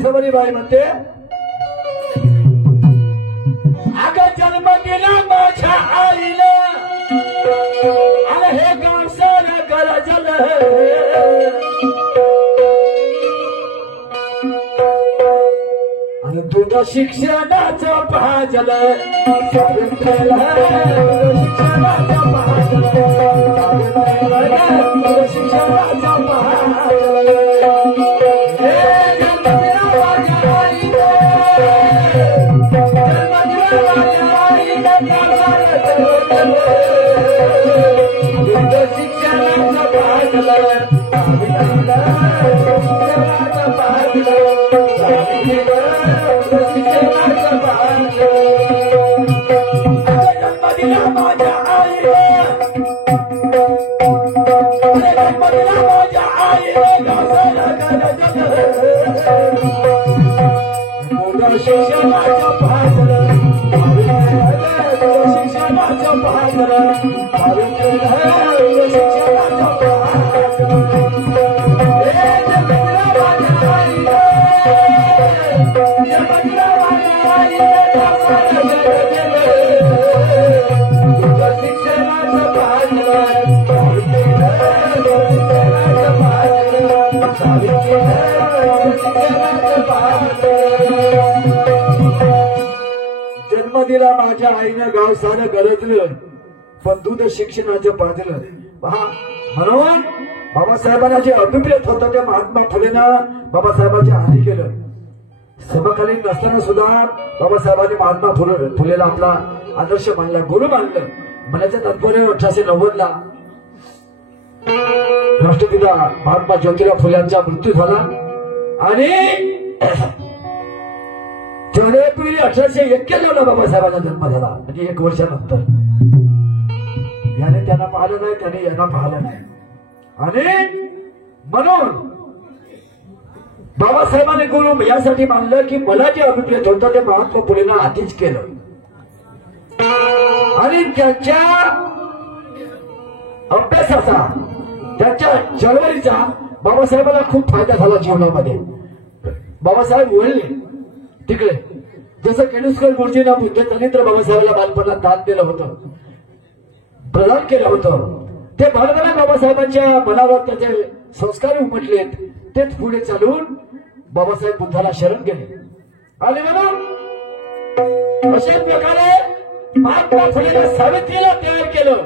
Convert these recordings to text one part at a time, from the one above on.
शिकली सवरी बाई म्हणते, अगं जन्म दिला माझ्या आईला आणि हे गाव सारं गरजलं, आणि तुझं शिक्षणाचं भाजलं सावित्रीला, शिक्षणाचं भाजलं सावित्रीला, तुझं शिक्षणाचं भाजलं. हे जन्म दिला माझ्या आईला, जन्म दिला माझ्या आईला, तुझं शिक्षणाचं भाजलं सावित्रीला, शिक्षणाचं भाजलं सावित्रीला. जन्म दिला माझ्या आईनं गाव सारं गरजलं, पण दूध शिक्षणाचं पाजलं. पहा, म्हणून बाबासाहेबांना जे अभिप्रेत होतं ते महात्मा फुलेनं बाबासाहेबांच्या हाती केलं. समकालीन नसताना सुद्धा बाबासाहेबांनी महात्मा फुलेला आपला आदर्श मानला, गुरु मानलं. म्हणायचं तात्पर्य 1890 राष्ट्रपिता महात्मा ज्योतिराव फुल्यांचा मृत्यू झाला आणि 14 एप्रिल 1891 बाबासाहेबांचा जन्म झाला, म्हणजे 1 वर्षानंतर. याने त्यांना पाहिलं नाही, त्याने यांना पाहिलं नाही. आणि म्हणून बाबासाहेबांनी गुरु यासाठी मानलं की मला जे अभिप्रेत होतं ते महात्मा फुलेंना आधीच केलं. आणि त्यांच्या अभ्यासाचा, त्यांच्या चळवळीचा बाबासाहेबांना खूप फायदा झाला जीवनामध्ये. बाबासाहेब वळले तिकडे, जसं केळुस्कर गुरुजींना बुद्ध चरित्र बाबासाहेबांना बालपणात दान दिलं होतं, प्रदान केलं होतं. ते बालपणा बाबासाहेबांच्या मनावर त्याचे संस्कार उमटलेत. तेच पुढे चालून बाबासाहेब बुद्धाला शरण गेले. आणि म्हणून अशाच प्रकारे महात्मा फुलेला सावित्रीला तयार केलं.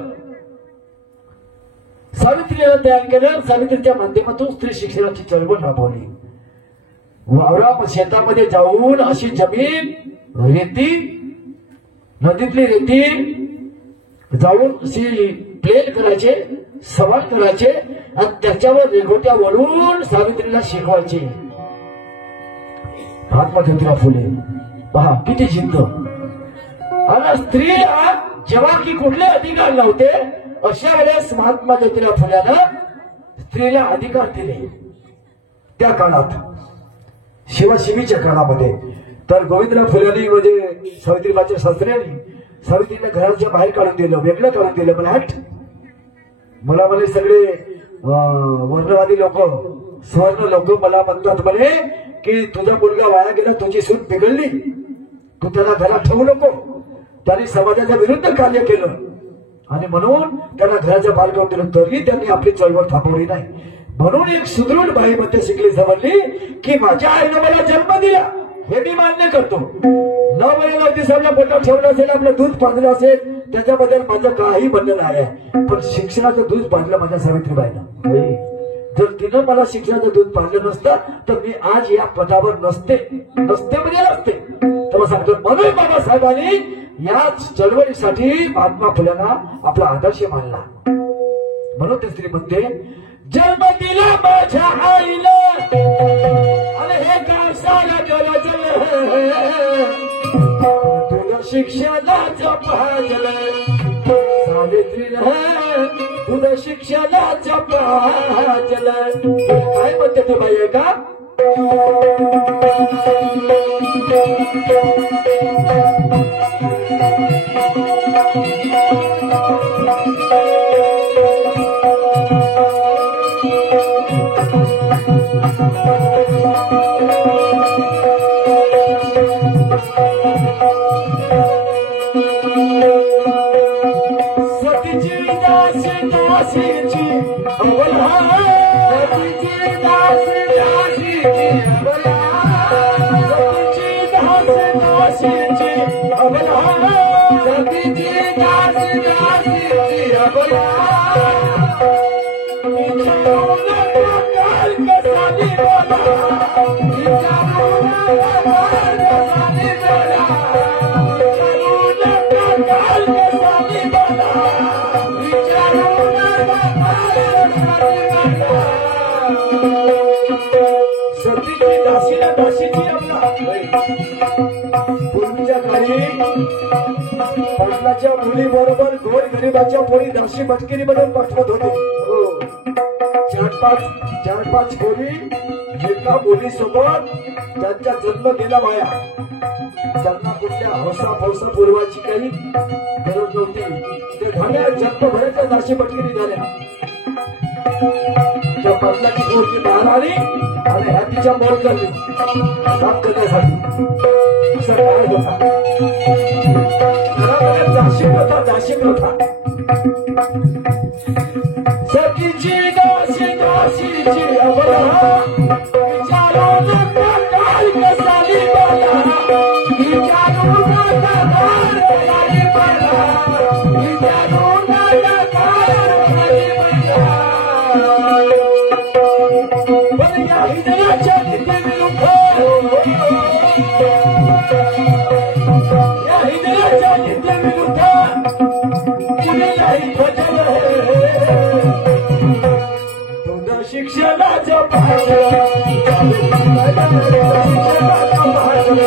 सावित्रीच्या माध्यमातून स्त्री शिक्षणाची चळवळ राबवली. वावरा शेतामध्ये जाऊन अशी जमीन, रेती, नदीतली रेती जाऊन अशी प्लेन करायचे, सवार करायचे आणि त्याच्यावर रेघोट्या वळून सावित्रीला शिकवायचे. महात्मा ज्योतिराव फुले पहा किती जिद्द. आणि स्त्रीला जेव्हा की कुठले अधिकार नव्हते अशा वेळेस महात्मा ज्योतिराव फुल्यानं स्त्रीला अधिकार दिले. त्या काळात शिवाशिवीच्या काळामध्ये तर गोविंदराव फुल्यांनी म्हणजे सावित्रीबाईच्या सासऱ्यांनी सावित्रीला घराच्या बाहेर काढून दिलं, वेगळं काढून दिलं. पण हट, मला म्हणे सगळे वर्णवादी लोक, सुवर्ण लोक मला म्हणतात म्हणे की तुझा मुलगा वाया गेला, तुझी सून बिघडली, तू त्याला घरात ठेवू नको. त्यांनी समाजाच्या विरुद्ध कार्य केलं आणि म्हणून त्यांना घराच्या बाहेर काढून दिलं. तरी त्यांनी आपली चळवळ थांबवली नाही. म्हणून एक सुदृढ बाई मध्ये शिकली समजली की माझ्या आईने मला जन्म दिला हे मी मान्य करतो. 9 महिने 9 दिवसांना पोटात ठेवलं असेल, आपलं दूध पाजलं असेल, त्याच्याबद्दल माझं काही म्हणणं नाही. पण शिक्षणाचं दूध पाजलं माझ्या सावित्रीबाईनं. जर तिनं मला शिक्षणाचं दूध पाजलं नसतं तर मी आज या पदावर नसते म्हणजे नसते. तर सांगतो म्हणून बाबासाहेबांनी या चळवळीसाठी महात्मा फुल्यांना आपला आदर्श मानला. म्हणून ते स्त्री म्हणते, जन्म दिला माझ्या आईला आणि हे गाव सारं गरजलं, तुझं शिक्षणाचं भाजलं सावित्रीला, तुझं शिक्षणाचं भाजलं. काय म्हणते ते बाई आहे का? दासीची अबला सतीची दासीची अबला सतीची दासीची अबला सतीची दासीची अबला सतीची दासीला दासीची आपला पूर्वीच्या काळी पटलाच्या मुली बरोबर गोड गरिबाच्या पोरी दासी भटकिरी बनवून पाठवत होते. चार पाच पोरी एका मुलीसोबत त्यांचा जन्म दिला माया. त्यांना कुठल्या हौसा फौसा पुरवायची काही गरज नव्हती. ते झाल्या जन्मभराच्या दासी भटकिरी झाल्या. त्या पटलाची पोरगी बाहेर आली आणि ह्या तिच्या मोड करली साफ करण्यासाठी. असं काय होता दाशी प्रथा दाशी प्रथा. सतीची दासी दासीची अबला विचारू नका काल कसाली बाला विचारू नका काल कसाली बाला विचारू नका काल कसाली बाला. पण या हिजराच्या नीतीविरुद्ध या हिजराच्या नीतीविरुद्ध कुणीलाही फजल तुझं शिक्षणाचं भाषण शिक्षणाचं भाषण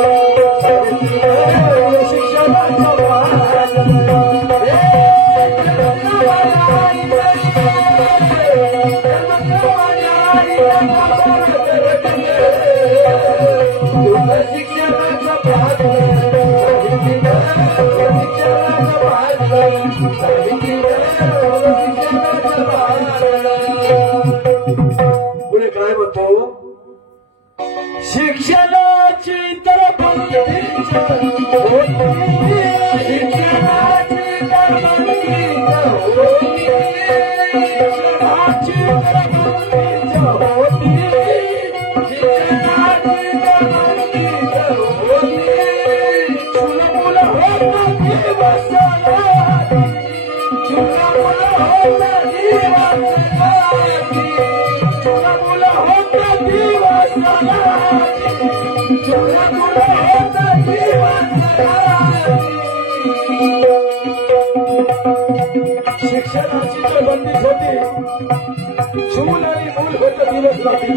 पुढे काय म्हणतो शिक्षणाची तर शिक्षणाची तर बंदीच होती. चूल आणि मूल होत दिवस रात्री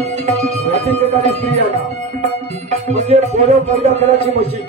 रात्रीचे काही स्त्रियांना म्हणजे पोरं पैदा करायची मशीन.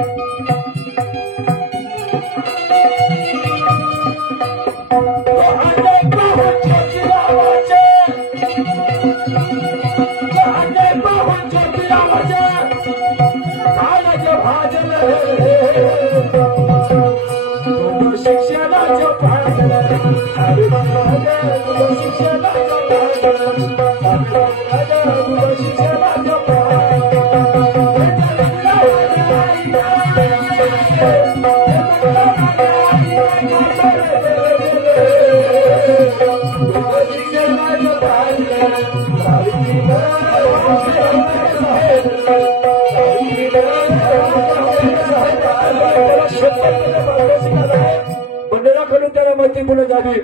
बंडरा खडून त्याला मैत्री पुढे जावी.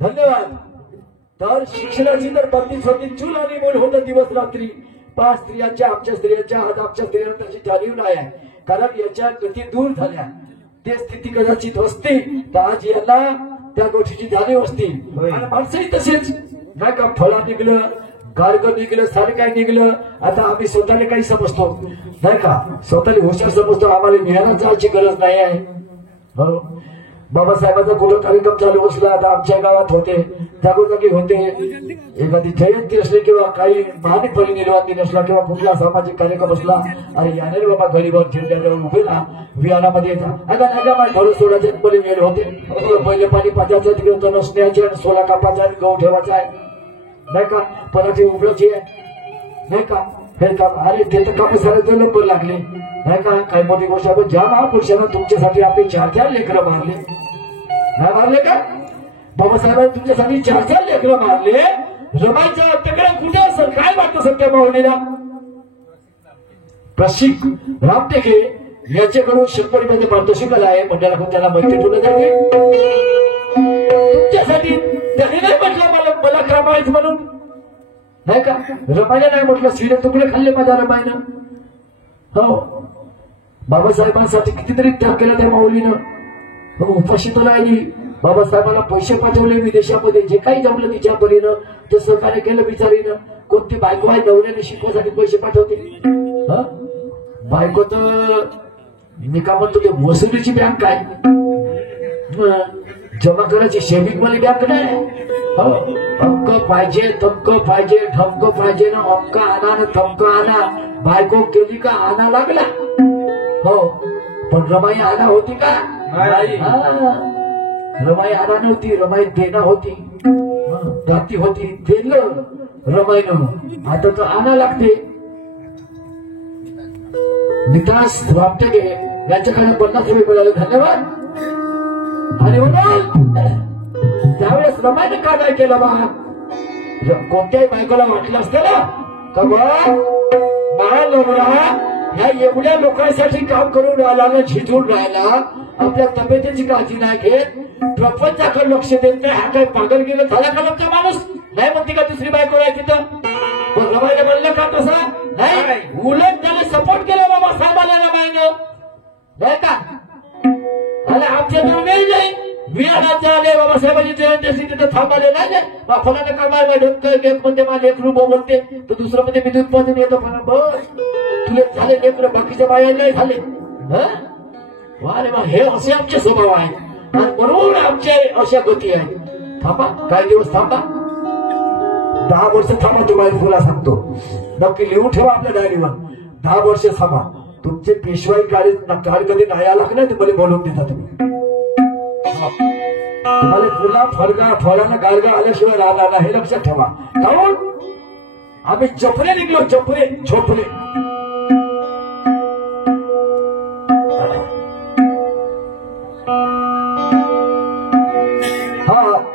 धन्यवाद. तर शिक्षणाची तर बंदीच होती. चूल आणि मूल होतं दिवस रात्री. 5 स्त्रियांच्या आमच्या स्त्रियांच्या आज आमच्या स्त्रियांना तशी जाणीव नाही आहे. कारण याच्या गती दूर झाल्या. ते स्थिती कदाचित असते तर आज यांना त्या गोष्टीची जाणीव असते. आणि माणसंही तसेच नाही का फळा निघलं गार्ग निघलं सारं काय निघलं. आता आम्ही स्वतःला काही समजतो नाही का स्वतःला हुशार समजतो. आम्हाला मेहनत जायची गरज नाही आहे. बाबासाहेबांचा कुठं कार्यक्रम चालू बसला. आता आमच्या गावात होते जागोजागी होते. एखादी जयंती असली किंवा काही महान परिनिर्वाण दिन असला किंवा कुठला सामाजिक कार्यक्रम असला अरे याने बाबा गरीबावर जिल्ह्याला उभे ना विहानामध्ये येतात. आता नागा माझ्या घर सोडायचे पहिले वेळ होते. पहिले पाणी पाजायचं तिकडे नसण्याचे आणि सोला कापायचा आणि गहू ठेवायचा आहे नाही का. परत उघडची आहे नाही का. हे काम अरे ते तर कापूसाला तर नंबर लागले नाही का. काही मोठी गोष्ट आपण ज्या महापुरुषांना तुमच्यासाठी आपले 4 लेकरं मारले नाही मारले का. बाबासाहेबांनी तुमच्यासाठी 4 लेकरं मारले. रमाईच्या हत्याकडे कुठे असेल काय वाटतं सत्या मावळीला? प्रशिक रामटेके याच्याकडून शंकरीमध्ये पारितोषिक आहे. मंडळाकडून त्याला मैत्री ठेवलं जाते. तुमच्यासाठी त्याने नाही म्हटलं मला क्रमाईत म्हणून, नाही का? रमाईला नाही म्हटलं शिडे तुकडे खाल्ले माझ्या रमाईनं. हो, बाबासाहेबांसाठी कितीतरी त्याग केला त्या माऊलीनं. हो, उपाशी तर राहिली. बाबासाहेबांना पैसे पाठवले विदेशामध्ये, जे काही जमलं तिच्या परीनं ते सहकार्य केलं बिचारीनं. कोणती बायको आहे नवऱ्याने शिकवासाठी पैसे पाठवते? बायको तर मी का म्हणतो ते वसुलीची बँक आहे, जमा करायची सेविंग वाली बँक नाही. अक्क पाहिजे, तक्क पाहिजे, ठमक पाहिजे ना, अक्क आणा ना थमक आणा. बायको केली का आणा लागला. हो, पण रमाई आणा होती का? रमाई आणा नव्हती, रमाई देणं होती, दाती होती. दिलं रमाईनं, आता तर आणा लागते. नितास रामटेके यांच्याकडे 50 रुपये मिळाले. धन्यवाद. आणि म्हणून त्यावेळेस रमाईने का काय केलं बा? कोणत्याही बायकोला वाटलं असतं ना का बा माझा नवरा ह्या एवढ्या लोकांसाठी काम करून राहिला ना, झिजून राहिला, आपल्या तब्येतीची काळजी नाही घेत, प्रपंचाकडे लक्ष देत नाही, हा काय पागल गेलं झाला का तुमचा माणूस? नाही म्हणते का दुसरी बायको आहे तिथं? पण रमाईने म्हणलं का तसा? नाही, उलट त्याने सपोर्ट केला बाबा साहेबाला रमाईनं, नाही का? आणि आमच्या जवळ वेळ नाही, विहाराच्या आले बाबासाहेबांची जयंती तिथं थांबाले नाही. फलाने कामाय एक म्हणते माझे लेकरू बोलते, तर दुसरं मध्ये विद्युत उत्पादन येतो. बस तुले झाले लेकर, बाकीच्या बाया नाही झाले. हे असे आमचे स्वभाव आहे आणि म्हणून आमचे अशा गती आहे. थांबा, काही दिवस थांबा, 10 वर्ष थांबा. तुम्हाला तुला सांगतो, नक्की लिहून ठेवा आपल्या डायरीवर. 10 वर्ष थांबा. तुमचे पेशवाई काळ कधी नाही आला की नाही ते मला बोलून देता तुम्ही. तुम्हाला पुन्हा फळानं गाळगा आल्याशिवाय राहणार नाही, हे लक्षात ठेवा. काऊन आम्ही चपरे निघलो, चपरे झोपले.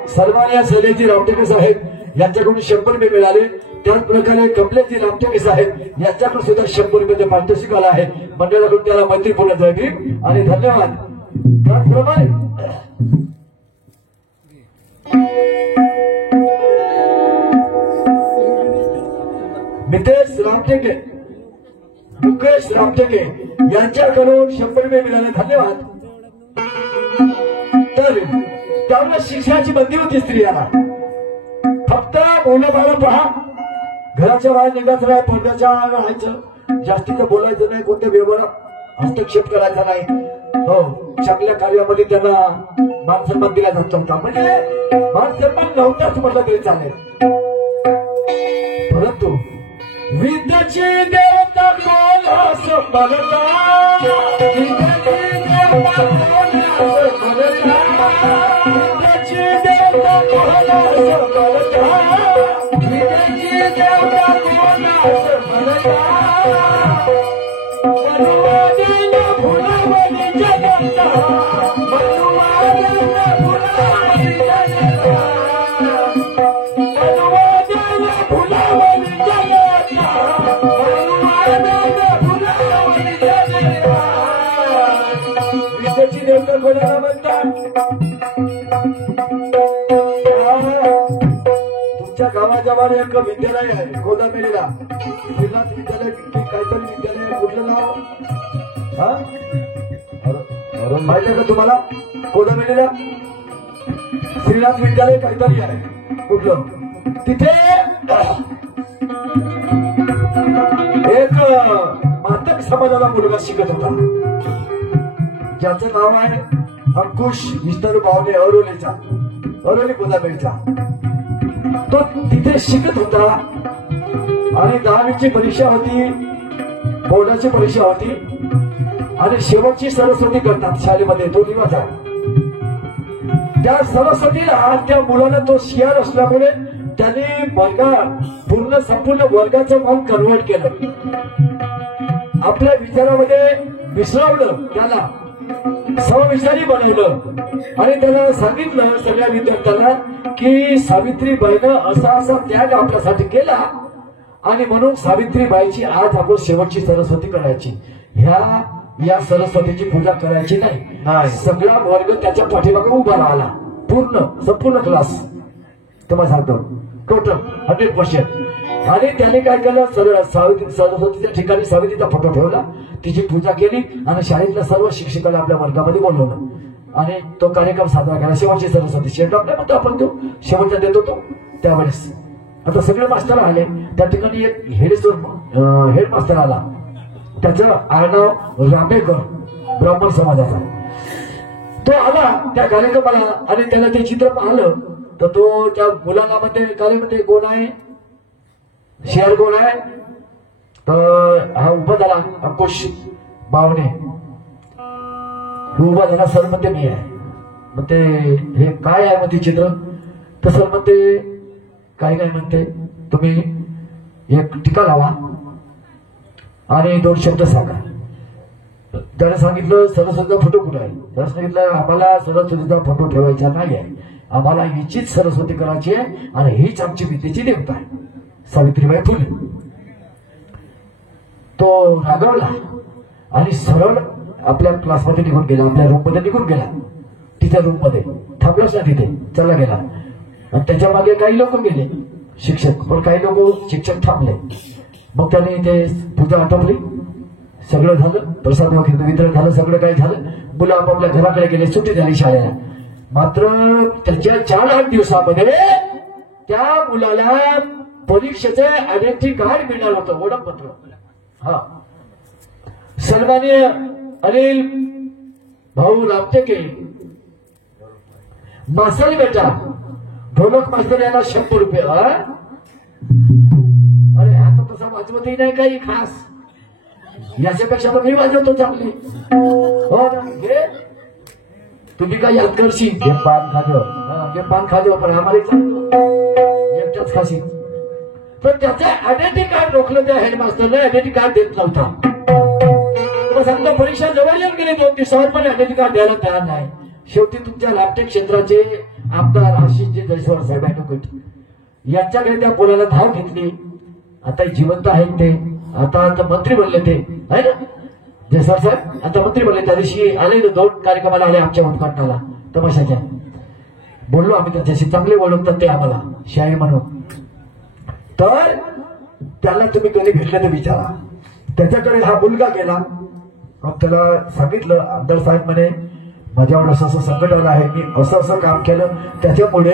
सर्वांना सैलेजी रामटेके साहेब यांच्याकडून 100 रुपये मिळाले. त्याच प्रकारे कमलेजी रामटेके साहेब यांच्याकडून सुद्धा 100 रुपये पारितोषिक आला आहे. मंडळाकडून त्याला मैत्रीपूर्ण जाईल आणि धन्यवाद. त्याचप्रमाणे मितेश रामटेके, मुकेश रामटेके यांच्याकडून 100 रुपये मिळाले. धन्यवाद. तर त्यावेळेस शिक्षणाची बंदी होती स्त्रियांना. फक्त बोलणं बाळं पहा, घराच्या बाहेर निघायचं नाही, पडद्याच्या राहायचं, जास्तीचं बोलायचं नाही, कोणत्या व्यवहारात हस्तक्षेप करायचा नाही. हो, चांगल्या कार्यामध्ये त्यांना मान सन्मान दिला जात नव्हता. म्हणजे मान सन्मान नव्हताच म्हटलं तरी चालेल. परंतु विद्येची देवता कोण असं म्हणता, विद्येची देवता कोण असं म्हणता, विद्येची देवता कोण असं म्हणता, विद्येची देवता कोण असं म्हणता, मनुवादीनं फुलावली जगता, मनुवादीनं फुलावली जगता, मनुवादीनं फुलावली जगता, मनुवादीनं फुलावली जगता. विद्येची देवता कोणाला म्हणतात? तुमच्या गावाच्या बाहेर एक विद्यालय आहे गोदामेरीला, श्रीनाथ विद्यालय काहीतरी विद्यालय. कुठलं नाव? माहिती आहे का तुम्हाला? गोदामेरीला श्रीनाथ विद्यालय काहीतरी आहे. कुठलं? तिथे एक मातक समाजाला मुलगा शिकत होता, ज्याचं नाव आहे अंकुश मिस्टर बावले, अरोलीचा, अरोली गोदामेरीचा. तो तिथे शिकत होता आणि 10वीची परीक्षा होती, बोर्डाची परीक्षा होती आणि शेवटची सरस्वती करतात शाळेमध्ये. तो दिवस आहे. त्या सरस्वतीला त्या मुलानं तो शियार असल्यामुळे त्याने संपूर्ण वर्गाचं नाव कन्वर्ट केलं. आपल्या विचारामध्ये विसरवलं त्याला समविचारी बनवलं आणि त्याला सांगितलं सगळ्या विद्यार्थ्यांना की सावित्रीबाईनं असा असा त्याग आपल्यासाठी केला आणि म्हणून सावित्रीबाईची आज आपण शेवटची सरस्वती करायची. या सरस्वतीची पूजा करायची नाही. सगळा वर्ग त्याच्या पाठीमागे उभा राहिला, संपूर्ण क्लास. तुम्हाला सांगतो टोटल 100%. आणि त्याने काय केलं, सरस्वतीच्या ठिकाणी सावित्रीचा फोटो ठेवला, तिची पूजा केली आणि शाळेतल्या सर्व शिक्षकांना आपल्या वर्गामध्ये बोलवलं आणि तो कार्यक्रम साजरा केला. शेवटची सरस्वती शेवट म्हणतो आपण, तो शेवटचा देतो तो त्यावेळेस. आता सगळे मास्टर आले, त्या ठिकाणी एक हेड मास्टर आला, त्याचं आडनाव रामेकर, ब्राह्मण समाजाचा. तो आला त्या कार्यक्रमाला आणि त्याला ते चित्र पाहिलं तर तो त्या मुलांमध्ये कार्यामध्ये कोण आहे, शेअर कोण आहे, तर हा उभा झाला अंकुश बावणे उभा झाला. सर म्हणते मी आहे. म्हणते हे काय आहे म्हणते चित्र, तर सर म्हणते काही नाही, म्हणते तुम्ही एक टीका लावा आणि 2 शब्द सांगा. त्याने सांगितलं सरस्वतीचा फोटो कुठे आहे. त्याने सांगितलं आम्हाला सरस्वतीचा फोटो ठेवायचा नाही आहे, आम्हाला हिचीच सरस्वती करायची आहे आणि हीच आमची विद्येची देवता आहे, सावित्रीबाई फुले. तो रागवला आणि सरळ आपल्या क्लासमध्ये निघून गेला, आपल्या रूममध्ये निघून गेला. तिच्या रूममध्ये थांबलाच ना, तिथे चला गेला. आणि त्याच्या मागे काही लोक गेले शिक्षक, पण काही लोक शिक्षक थांबले. मग त्याने ते पूजा आटोपली, सगळं झालं, प्रसाद वगैरे वितरण झालं, सगळं काही झालं. मुलं आपापल्या घराकडे गेले, सुट्टी झाली शाळेला. मात्र त्याच्या 4-8 दिवसामध्ये त्या मुलाला परीक्षेचे आयडेंटिटी कार्ड मिळालं होतं, ओळखपत्र. हा, सन्माननीय अनिल भाऊ रामटेके मासल बेटा ढोलक मास्तर यांना 100 रुपये. अरे आता तसा वाजवतही नाही काही खास, याच्यापेक्षा तर मी वाजवतो चांगली. हो ना, घे तुम्ही काय याद करशील, घे पान खाजो, पण आम्हाला एकटाच खाशी. तर त्याचं आयडेंटिटी कार्ड रोखलं त्या हेडमास्टरने, आयडेंटिटी कार्ड देत नव्हता. सांगतो परीक्षा जवळ येऊन गेली 2 दिवसावर, पण आयडेंटिटी कार्ड द्यायला तयार नाही. शेवटी तुमच्या लाभटेक क्षेत्राचे आमदार आशिषजी जयस्वाल साहेब यांच्याकडे त्या पोराला धाव घेतली. आता जिवंत आहेत ते, आता मंत्री बनले ते आहे ना जयस्वाल साहेब, आता मंत्री बनले. त्या दिवशी आले 2 कार्यक्रमाला आले आमच्या उद्घाटनाला तमाशाच्या. बोललो आम्ही त्यांच्याशी, चांगले ओळखतात ते आम्हाला शाहीर म्हणून. तर त्याला तुम्ही कधी भेटले तर विचारा. त्याच्याकडे हा मुलगा गेला, त्याला सांगितलं आमदार साहेब म्हणे माझ्यावर असं संकट आलं आहे, मी असं काम केलं, त्याच्यामुळे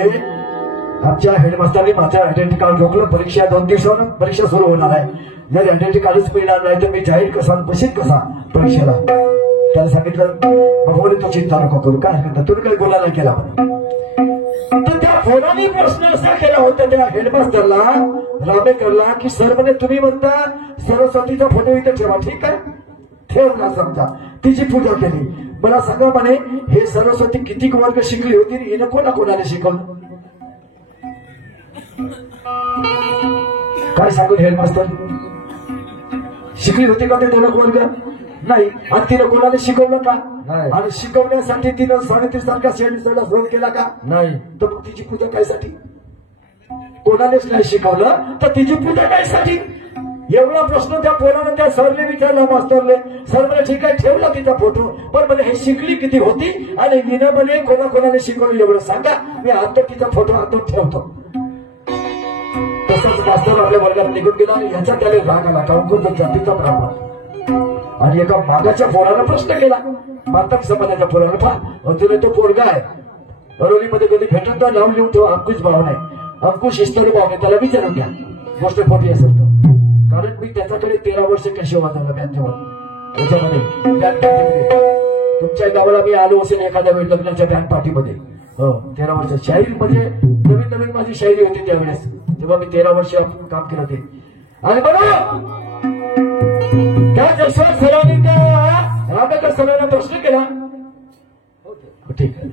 आमच्या हेडमास्टरने माझं आयडेंटिटी कार्ड रोखलं. परीक्षा 2 दिवसावर परीक्षा सुरू होणार आहे, जर आयडेंटिटी कार्डच मिळणार नाही तर मी जाहीर कसा बशीत कसा परीक्षेला. त्याला सांगितलं भगवान तू चिंता नको करू, काय सांगितलं तुम्ही काही बोला नाही केला. तर त्या पोराने प्रश्न असा केला होता त्या हेडमास्टरला रामेकरला की सर म्हणे तुम्ही म्हणता सरस्वतीचा फोटो इथे ठेवा, ठीक आहे ठेवला, समजा तिची पूजा केली. मला सांगा म्हणे हे सरस्वती किती वर्ग शिकली होती, हिनं कोणाला शिकवलं, काय सांगू हेडमास्टर. शिकली होती का ते 2 वर्ग नाही, आणि तिनं कोणाला शिकवलं का, आणि शिकवण्यासाठी तिनं सावित्रीसारख्या शेडीला फोन केला का नाही, तर मग तिची पूजा कायसाठी. कोणालाच नाही शिकवलं तर तिची पूजा कायसाठी. एवढा प्रश्न त्या पोरानं त्या सरने विचारला मास्टरने. सर म्हणे ठीक आहे ठेवला तिचा फोटो, पण म्हणे हे शिकली किती होती आणि हिनं म्हणे कोणाकोणाने शिकवलं एवढं सांगा, मी आता तिचा फोटो हातून ठेवतो. तसंच मास्टर आपल्या वर्गात निघून गेला आणि ह्याचा त्याला राग आला का जातीचा ब्राह्मण. आणि एका मागाच्या पोरानं प्रश्न केला, मातक समाजाच्या पोरानं, पहा तुला तो पोरगा आहे अरोलीमध्ये कधी भेटत तर नाव लिहून ठेवा, अंकुश भावने, अंकुश इस्तरी भावने, त्याला विचारून घ्या गोष्ट खोटी असेल तर. कारण मी त्याच्याकडे 13 वर्ष कशी वाजवलं बँकेवर, त्याच्यामध्ये बँक पार्टीमध्ये. तुमच्या गावाला मी आलो असेल एखाद्या वेळ लग्नाच्या बँक पार्टीमध्ये. 13 वर्ष शाहीर म्हणजे नवीन माझी शायरी होती त्यावेळेस, तेव्हा मी 13 वर्ष काम केलं ते. आणि बरोबर त्या जसवंत सरांनी त्या रामेकर सरांना प्रश्न केला, ठीक आहे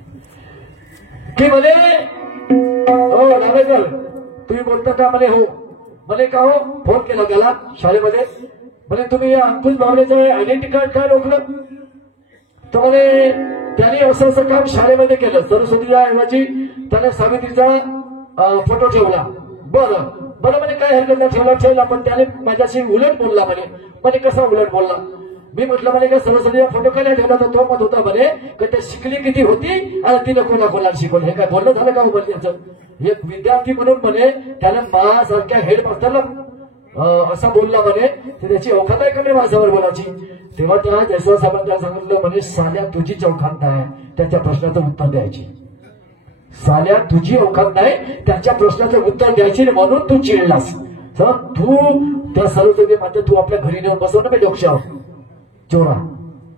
की म्हणे हो रामेकर तुम्ही बोलता का, म्हणे हो. म्हणे का हो, फोन केला त्याला शाळेमध्ये, म्हणे तुम्ही अंकुश भावनेचं आयडेंटिटी कार्ड काय रोखलं, तर म्हणे त्याने असं असं काम शाळेमध्ये केलं. सरस्वतीच्या ऐवजी त्याने सावित्रीचा फोटो ठेवला. बरं म्हणे काय हरकत नाही, ठेवला पण त्याने माझ्याशी उलट बोलला म्हणे कसा उलट बोलला. मी म्हटलं म्हणे काय सरस्वतीचा फोटो काय नाही ठेवला. तर तो मत होता म्हणे की ते शिकली किती होती आणि तिने कोणाला शिकवलं. हे काय बोलणं झालं का बोल त्याचं. एक विद्यार्थी म्हणून म्हणे त्याला माझ्यासारख्या हेडमास्टरला असा बोलला म्हणे त्याची अवकात आहे का म्हणे माझ्यावर बोलायची. तेव्हा त्या जयस्वाल साहेबांनी सांगितलं म्हणे साल्या तुझी अवकात नाही त्याच्या प्रश्नाचं उत्तर द्यायची. साल्या तुझी अवकात नाही त्याच्या प्रश्नाचं उत्तर द्यायची म्हणून तू चिडलास. तू त्या सरस्वती म्हणते तू आपल्या घरी नेऊन बसव ना डोक्यावर चोरा.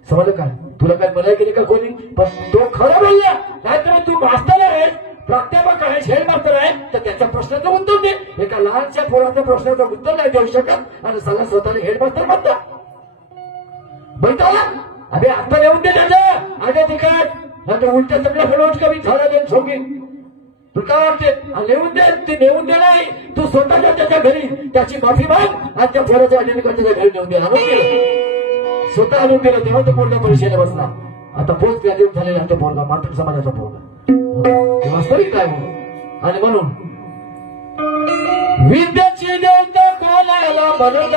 समजलं काय. तुला काय मनाई केली का कोणी. पण तो खरं बोलला. नाहीतर तू मास्तर आहे प्राध्यापक आहे हेडमास्टर आहे तर त्याच्या प्रश्नाचं उत्तर दे. एका लहानशा पोराच्या प्रश्नाचं उत्तर नाही देऊ शकत आणि सगळ्या स्वतःला हेडमास्टर म्हणतात. बैठा अरे आता येऊन दे त्याचं आगे तिकट नाही उलट्या सगळ्या फलोट कमी झाला देऊन शोकी तू काय वाटते लिहून दे. ती नेऊन दे नाही तू स्वतःच्या त्याच्या घरी त्याची माफी माग आणि त्या पोराच्या त्याच्या घरी नेऊन दे. आणून गेलं स्वतः आणून गेलं तेव्हा तो पोरगा परीक्षेला बसला. आता पोस्ट ग्रॅज्युएट झालेला तो पोरगा मात्र समाजाचा पोरगा वास्तविक काय म्हणून. आणि म्हणून विद्याची देवता कोणाला म्हणत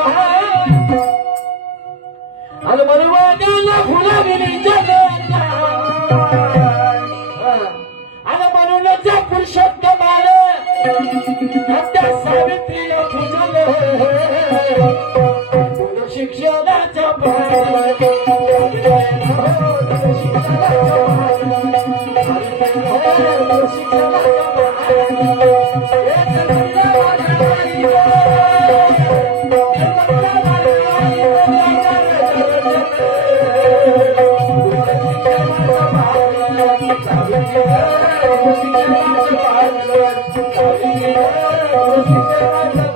आणि मनवाद्याला फुला गेली जगता आणि म्हणूनच्या पुरुषोत्तमाला त्या सावित्रीला पूजले शिक्षणाच्या Thank you.